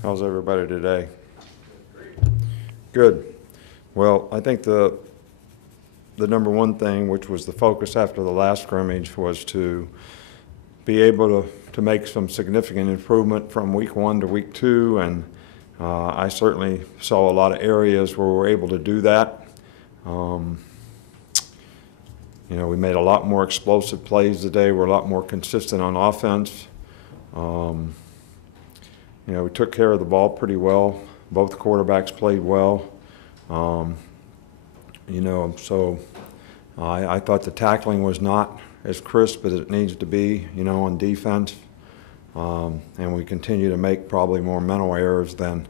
How's everybody today? Good. Well, I think the number one thing, which was the focus after the last scrimmage, was to be able to make some significant improvement from week 1 to week 2, and I certainly saw a lot of areas where we were able to do that. We made a lot more explosive plays today. We're a lot more consistent on offense. We took care of the ball pretty well. Both quarterbacks played well. So I thought the tackling was not as crisp as it needs to be, on defense. And we continue to make probably more mental errors than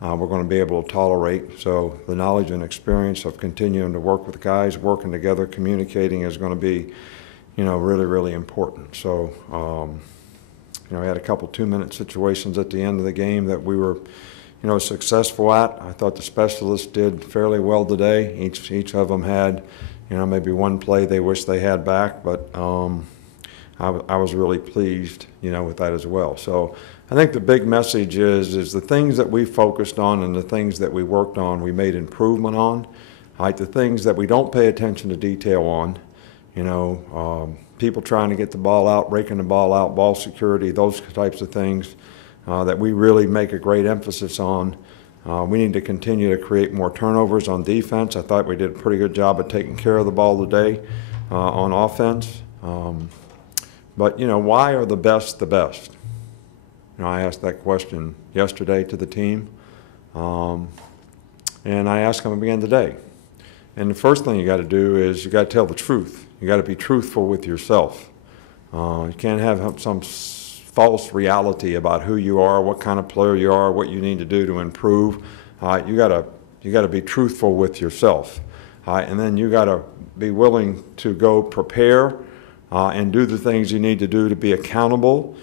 we're going to be able to tolerate. So the knowledge and experience of continuing to work with guys, working together, communicating is going to be, really, really important. So, we had a couple 2-minute situations at the end of the game that we were, successful at. I thought the specialists did fairly well today. Each of them had, maybe one play they wish they had back, but I was really pleased, with that as well. So I think the big message is the things that we focused on and the things that we worked on, we made improvement on. Like the things that we don't pay attention to detail on, people trying to get the ball out, breaking the ball out, ball security, those types of things that we really make a great emphasis on. We need to continue to create more turnovers on defense. I thought we did a pretty good job of taking care of the ball today on offense. But, why are the best the best? I asked that question yesterday to the team, and I asked them again today. And the first thing you got to do is you got to tell the truth. You got to be truthful with yourself. You can't have some false reality about who you are, what kind of player you are, what you need to do to improve. You got to be truthful with yourself, and then you got to be willing to go prepare and do the things you need to do to be accountable,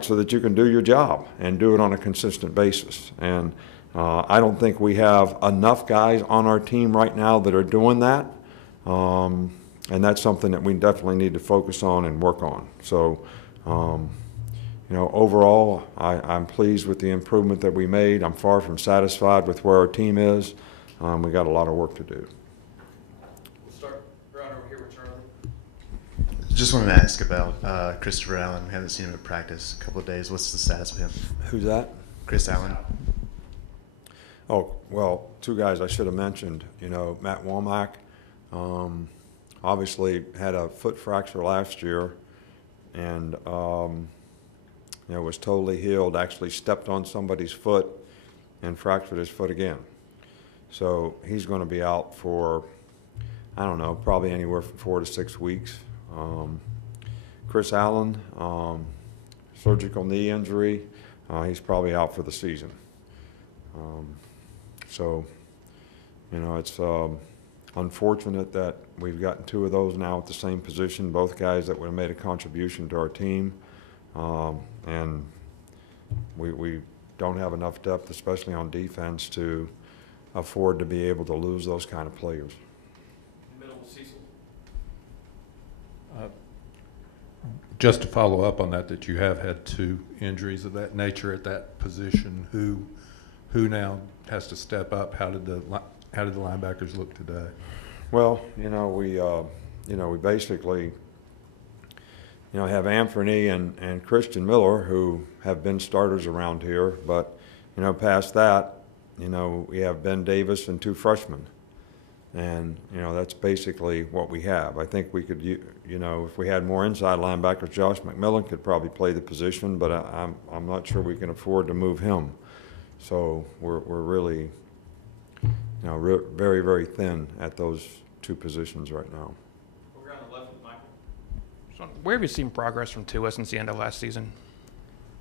so that you can do your job and do it on a consistent basis. And I don't think we have enough guys on our team right now that are doing that. And that's something that we definitely need to focus on and work on. So, overall, I'm pleased with the improvement that we made. I'm far from satisfied with where our team is. We got a lot of work to do. We'll start right over here with Charlie. Just wanted to ask about Christopher Allen. We haven't seen him at practice a couple of days. What's the status of him? Who's that? Chris Allen. Oh, well, two guys I should have mentioned. Matt Womack obviously had a foot fracture last year, and was totally healed. Actually stepped on somebody's foot and fractured his foot again. So he's going to be out for, I don't know, probably anywhere from 4 to 6 weeks. Chris Allen, surgical knee injury. He's probably out for the season. So, it's unfortunate that we've gotten 2 of those now at the same position, both guys that would have made a contribution to our team. And we don't have enough depth, especially on defense, to afford to be able to lose those kind of players. Middle of Cecil. Just to follow up on that you have had 2 injuries of that nature at that position. Who now has to step up? How did the linebackers look today? Well, we basically, have Anthony and Christian Miller, who have been starters around here. But, past that, we have Ben Davis and 2 freshmen. And, that's basically what we have. I think we could, if we had more inside linebackers, Josh McMillan could probably play the position, but I'm not sure we can afford to move him. So we're really, very, very thin at those 2 positions right now. Over on the left with Michael. So where have you seen progress from Tua since the end of last season?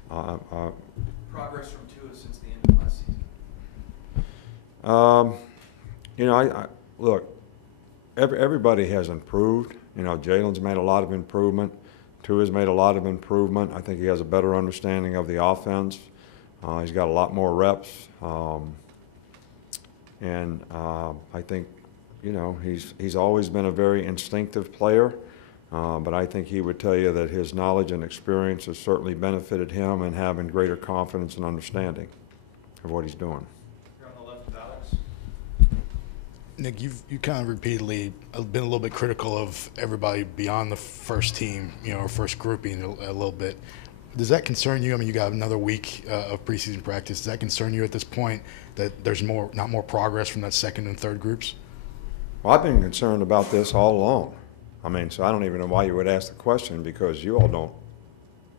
Progress from Tua since the end of last season? Look, everybody has improved. Jalen's made a lot of improvement. Tua's made a lot of improvement. I think he has a better understanding of the offense. He's got a lot more reps. And I think, he's always been a very instinctive player. But I think he would tell you that his knowledge and experience has certainly benefited him in having greater confidence and understanding. of what he's doing. Here on the left with Alex. Nick, you kind of repeatedly been a little bit critical of everybody beyond the first team, or first grouping a little bit. Does that concern you? I mean, you got another week of preseason practice. Does that concern you at this point that there's not more progress from that second and third groups? Well, I've been concerned about this all along. I mean, so I don't even know why you would ask the question, because you all don't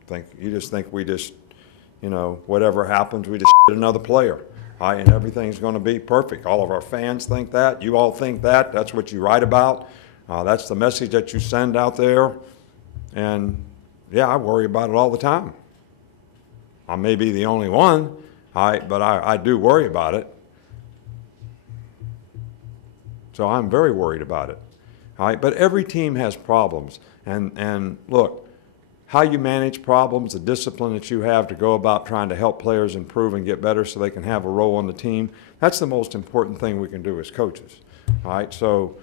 think, you just think we just, whatever happens, we just get another player. And everything's going to be perfect. All of our fans think that. You all think that. That's what you write about. That's the message that you send out there. And, yeah, I worry about it all the time. I may be the only one, but I do worry about it. So I'm very worried about it. But every team has problems. And look, how you manage problems, the discipline that you have to go about trying to help players improve and get better so they can have a role on the team, that's the most important thing we can do as coaches. All right, so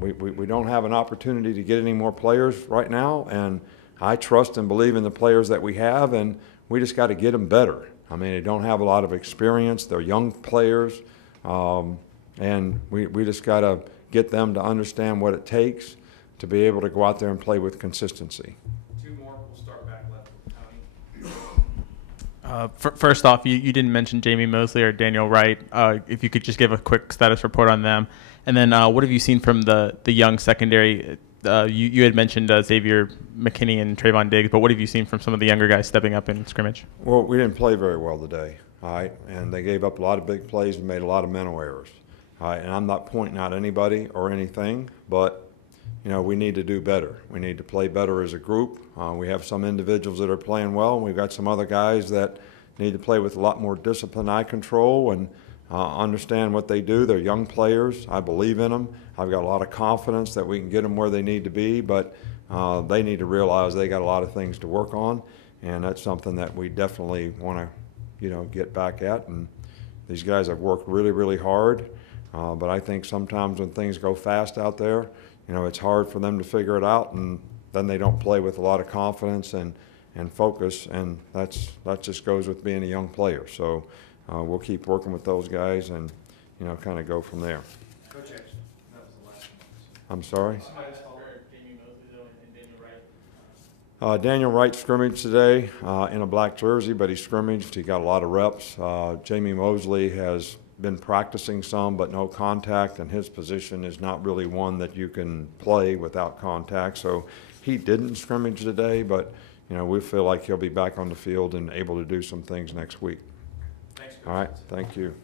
we don't have an opportunity to get any more players right now, and I trust and believe in the players that we have, and we just got to get them better. I mean, they don't have a lot of experience. They're young players, and we just got to get them to understand what it takes to be able to go out there and play with consistency. First off, you didn't mention Jamie Mosley or Daniel Wright. If you could just give a quick status report on them. And then what have you seen from the young secondary? You had mentioned Xavier McKinney and Trayvon Diggs, but what have you seen from some of the younger guys stepping up in scrimmage? Well, we didn't play very well today, all right? And they gave up a lot of big plays and made a lot of mental errors. All right? And I'm not pointing out anybody or anything, but we need to do better. We need to play better as a group. We have some individuals that are playing well, and we've got some other guys that need to play with a lot more discipline, eye control, and understand what they do. They're young players. I believe in them. I've got a lot of confidence that we can get them where they need to be, but they need to realize they got a lot of things to work on, and that's something that we definitely want to, get back at. And these guys have worked really, really hard, but I think sometimes when things go fast out there, it's hard for them to figure it out, and then they don't play with a lot of confidence and focus, and that just goes with being a young player. So we'll keep working with those guys and, kind of go from there. Coach, that was the last one. I'm sorry? Somebody else called Jamie Mosley and Daniel Wright. Daniel Wright scrimmaged today in a black jersey, but he scrimmaged. He got a lot of reps. Jamie Mosley has been practicing some, but no contact, and his position is not really one that you can play without contact. So he didn't scrimmage today, but we feel like he'll be back on the field and able to do some things next week. Thanks, Coach. All right, thank you.